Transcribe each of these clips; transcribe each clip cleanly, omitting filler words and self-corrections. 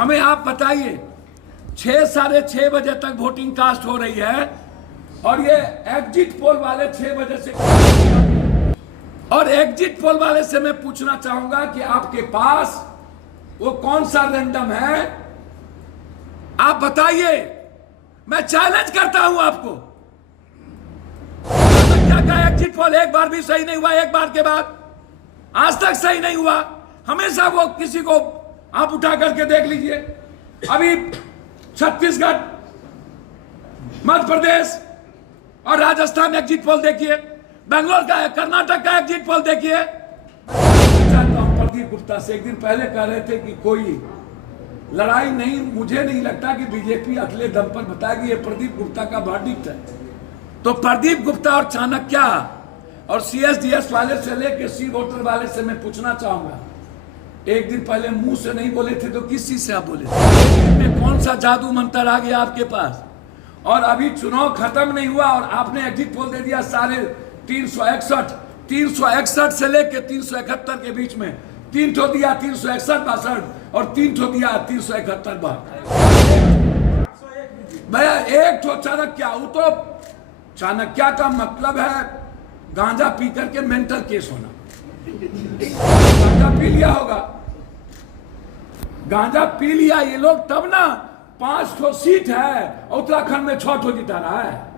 हमें आप बताइए, 6 साढ़े 6 बजे तक वोटिंग कास्ट हो रही है और ये एग्जिट पोल वाले 6 बजे से, और एग्जिट पोल वाले से मैं पूछना चाहूंगा कि आपके पास वो कौन सा रैंडम है, आप बताइए। मैं चैलेंज करता हूं आपको। क्या कहा एग्जिट पोल एक बार भी सही नहीं हुआ, एक बार के बाद आज तक सही नहीं हुआ। हमेशा वो किसी को आप उठा करके देख लीजिए। अभी छत्तीसगढ़, मध्य प्रदेश और राजस्थान एग्जिट पोल देखिए, बेंगलोर का है, कर्नाटक का एग्जिट पोल देखिए। प्रदीप गुप्ता से एक दिन पहले कह रहे थे कि कोई लड़ाई नहीं, मुझे नहीं लगता कि बीजेपी अगले दम पर बताएगी ये प्रदीप गुप्ता का वर्डिक्ट है। तो प्रदीप गुप्ता और चाणक्य और सीएसडीएस वाले से लेकर सी वोटर वाले से मैं पूछना चाहूंगा, एक दिन पहले मुंह से नहीं बोले थे तो किस चीज से आप बोले थे? कौन सा जादू मंत्र आ गया आपके पास? और अभी चुनाव खत्म नहीं हुआ और आपने एग्जिट पोल दे दिया सारे 361 से लेकर 371 के बीच में 3 ठो दिया, 361 और 3 ठो दिया 371 बार। भैया एक ठो चाणक्य, वो तो चाणक्य का मतलब है गांजा पी करके मेंटल केस होना। गांजा पी लिया होगा, गांजा पी लिया ये लोग तब ना 5 ठो सीट है, उत्तराखंड में 6 ठो जिता रहा है।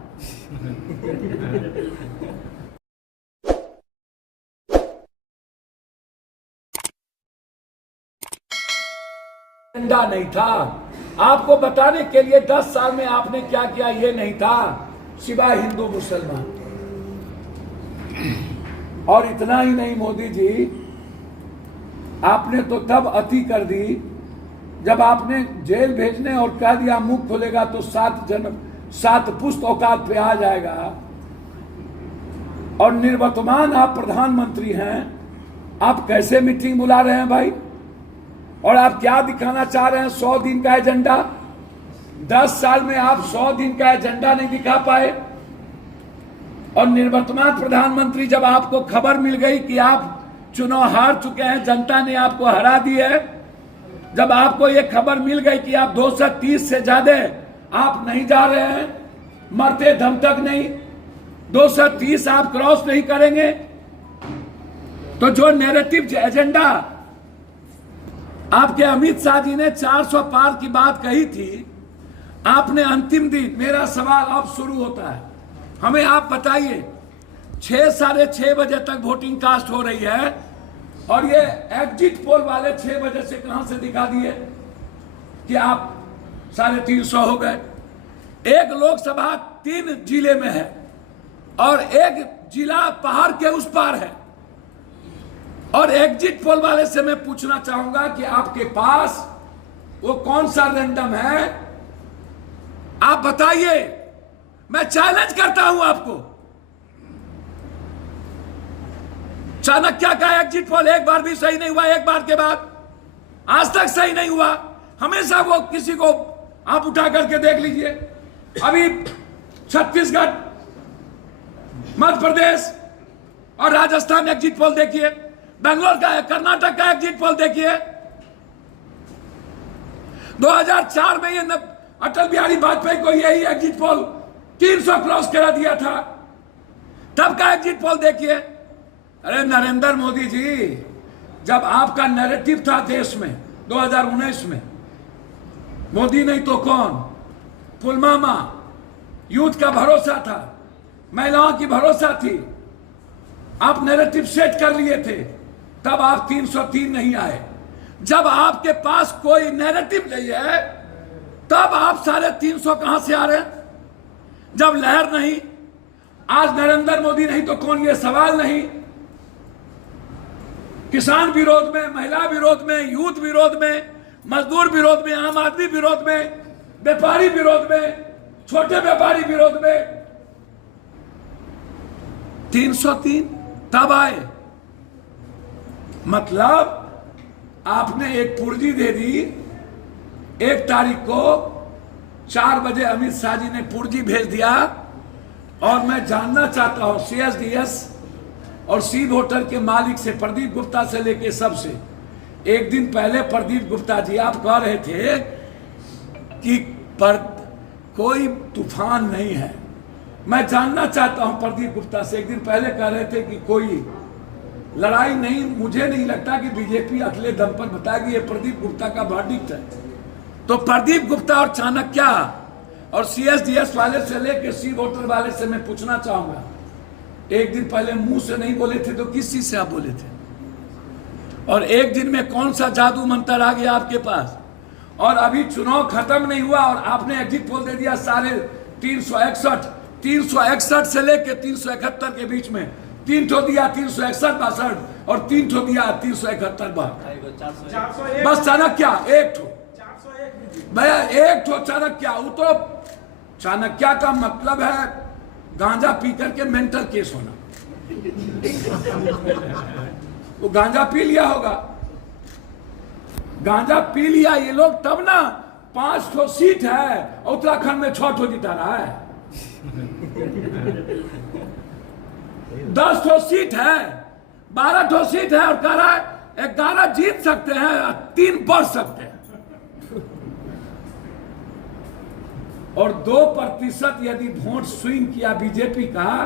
एजेंडा नहीं था आपको बताने के लिए 10 साल में आपने क्या किया ये नहीं था, सिवाय हिंदू मुसलमान। और इतना ही नहीं मोदी जी, आपने तो तब अति कर दी जब आपने जेल भेजने और कह दिया मुंह खोलेगा तो 7 पुश्त औकात पे आ जाएगा। और निर्वर्तमान आप प्रधानमंत्री हैं, आप कैसे मीटिंग बुला रहे हैं भाई? और आप क्या दिखाना चाह रहे हैं? 100 दिन का एजेंडा। 10 साल में आप 100 दिन का एजेंडा नहीं दिखा पाए। और निर्वर्तमान प्रधानमंत्री, जब आपको खबर मिल गई कि आप चुनाव हार चुके हैं, जनता ने आपको हरा दी है, जब आपको यह खबर मिल गई कि आप 230 से ज्यादा आप नहीं जा रहे हैं, मरते दम तक नहीं, 230 आप क्रॉस नहीं करेंगे, तो जो नैरेटिव एजेंडा आपके अमित शाह जी ने 400 पार की बात कही थी, आपने अंतिम दिन, मेरा सवाल अब शुरू होता है, हमें आप बताइए, 6 साढ़े 6 बजे तक वोटिंग कास्ट हो रही है और ये एग्जिट पोल वाले 6 बजे से कहां से दिखा दिए कि आप 350 हो गए। एक लोकसभा 3 जिले में है और एक जिला पहाड़ के उस पार है। और एग्जिट पोल वाले से मैं पूछना चाहूंगा कि आपके पास वो कौन सा रैंडम है, आप बताइए। मैं चैलेंज करता हूं आपको। चाणक्य का एग्जिट पोल एक बार भी सही नहीं हुआ, एक बार के बाद आज तक सही नहीं हुआ। हमेशा वो किसी को आप उठा करके देख लीजिए। अभी छत्तीसगढ़, मध्य प्रदेश और राजस्थान एग्जिट पोल देखिए, बेंगलोर का है, कर्नाटक का एग्जिट पोल देखिए। 2004 में ये अटल बिहारी वाजपेयी को यही एग्जिट पोल 300 क्रॉस करा दिया था, तब का एग्जिट पोल देखिए। अरे नरेंद्र मोदी जी, जब आपका नैरेटिव था देश में 2019 में, मोदी नहीं तो कौन, पुलवामा, यूथ का भरोसा था, महिलाओं की भरोसा थी, आप नैरेटिव सेट कर लिए थे, तब आप 303 नहीं आए। जब आपके पास कोई नैरेटिव नहीं है, तब आप 350 कहां से आ रहे हैं? जब लहर नहीं, आज नरेंद्र मोदी नहीं तो कौन, ये सवाल नहीं। किसान विरोध में, महिला विरोध में, यूथ विरोध में, मजदूर विरोध में, आम आदमी विरोध में, व्यापारी विरोध में, छोटे व्यापारी विरोध में 303 तब आए। मतलब आपने एक पूर्जी दे दी। 1 तारीख को 4 बजे अमित शाह जी ने पूर्जी भेज दिया। और मैं जानना चाहता हूं सीएसडीएस और सी वोटर के मालिक से, प्रदीप गुप्ता से लेके सबसे, एक दिन पहले प्रदीप गुप्ता जी आप कह रहे थे कि कोई तूफान नहीं है। मैं जानना चाहता हूं प्रदीप गुप्ता से, एक दिन पहले कह रहे थे कि कोई लड़ाई नहीं, मुझे नहीं लगता कि बीजेपी अगले दम पर बताएगी। ये प्रदीप गुप्ता का वर्डिक्ट है। तो प्रदीप गुप्ता और चाणक्य और सीएसडीएस वाले से लेकर सी वोटर वाले से मैं पूछना चाहूंगा, एक दिन पहले मुंह से नहीं बोले थे तो किस चीज से आप बोले थे? और एक दिन में कौन सा जादू मंत्र आ गया आपके पास? और अभी चुनाव खत्म नहीं हुआ और आपने एग्जिट पोल दे दिया सारे 361 से लेकर 371 के बीच में 3 ठो दिया, 361 62 और 3 ठो दिया 371 बार। बस चाणक्य एक ठो, भैया एक ठो चाणक्य। वो तो चाणक्य का मतलब है गांजा पी करके मेंटल केस होना। वो गांजा पी लिया होगा, गांजा पी लिया ये लोग, तब ना 5 ठो सीट है उत्तराखंड में 6 ठो जिता रहा है। 10 ठो सीट है, 12 ठो सीट है और कह रहा है 11 जीत सकते हैं, 3 बढ़ सकते हैं। और 2% यदि वोट स्विंग किया बीजेपी का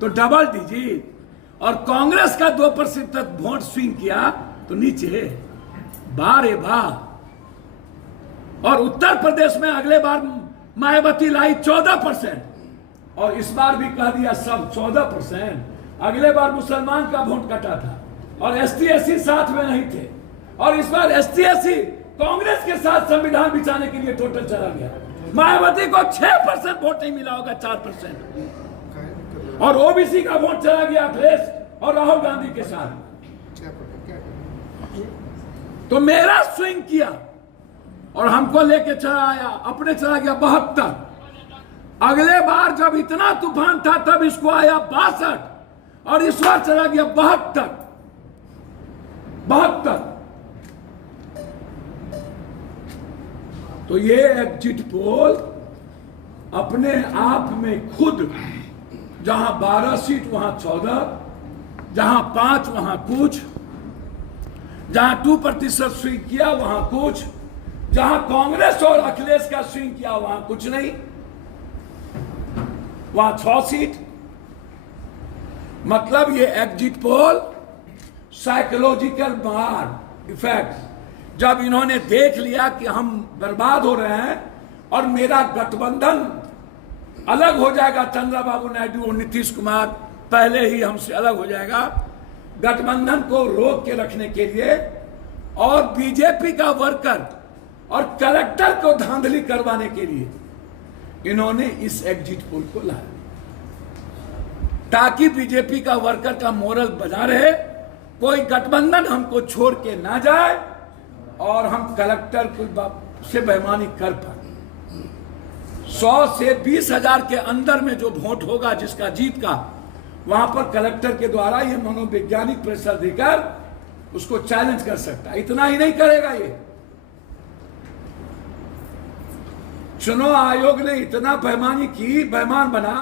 तो डबल डिजिट, और कांग्रेस का 2% वोट स्विंग किया तो नीचे बारे बार। और उत्तर प्रदेश में अगले बार मायावती लाई 14%, और इस बार भी कह दिया सब 14%। अगले बार मुसलमान का वोट कटा था और ST/SC साथ में नहीं थे, और इस बार ST/SC कांग्रेस के साथ संविधान बिछाने के लिए टोटल चला गया। मायावती को 6% वोट नहीं मिला होगा, 4%, और ओबीसी का वोट चला गया अखिलेश और राहुल गांधी के साथ। तो मेरा स्विंग किया और हमको लेके चला आया, अपने चला गया 72। अगले बार जब इतना तूफान था तब इसको आया 62, और इस बार चला गया 72। तो ये एग्जिट पोल अपने आप में खुद, जहां 12 सीट वहां 14, जहां 5 वहां कुछ, जहां 2% स्विंग किया वहां कुछ, जहां कांग्रेस और अखिलेश का स्विंग किया वहां कुछ नहीं, वहां 6 सीट। मतलब ये एग्जिट पोल साइकोलॉजिकल मार इफेक्ट, जब इन्होंने देख लिया कि हम बर्बाद हो रहे हैं और मेरा गठबंधन अलग हो जाएगा, चंद्रबाबू नायडू और नीतीश कुमार पहले ही हमसे अलग हो जाएगा, गठबंधन को रोक के रखने के लिए, और बीजेपी का वर्कर और कलेक्टर को धांधली करवाने के लिए इन्होंने इस एग्जिट पोल को लाया, ताकि बीजेपी का वर्कर का मोरल बना रहे, कोई गठबंधन हमको छोड़ के ना जाए और हम कलेक्टर को से बेईमानी कर पाए। 100 से 20,000 के अंदर में जो वोट होगा जिसका जीत का, वहां पर कलेक्टर के द्वारा ये मनोवैज्ञानिक प्रेशर देकर उसको चैलेंज कर सकता है। इतना ही नहीं करेगा, ये चुनाव आयोग ने इतना बेईमानी की, बेईमान बना।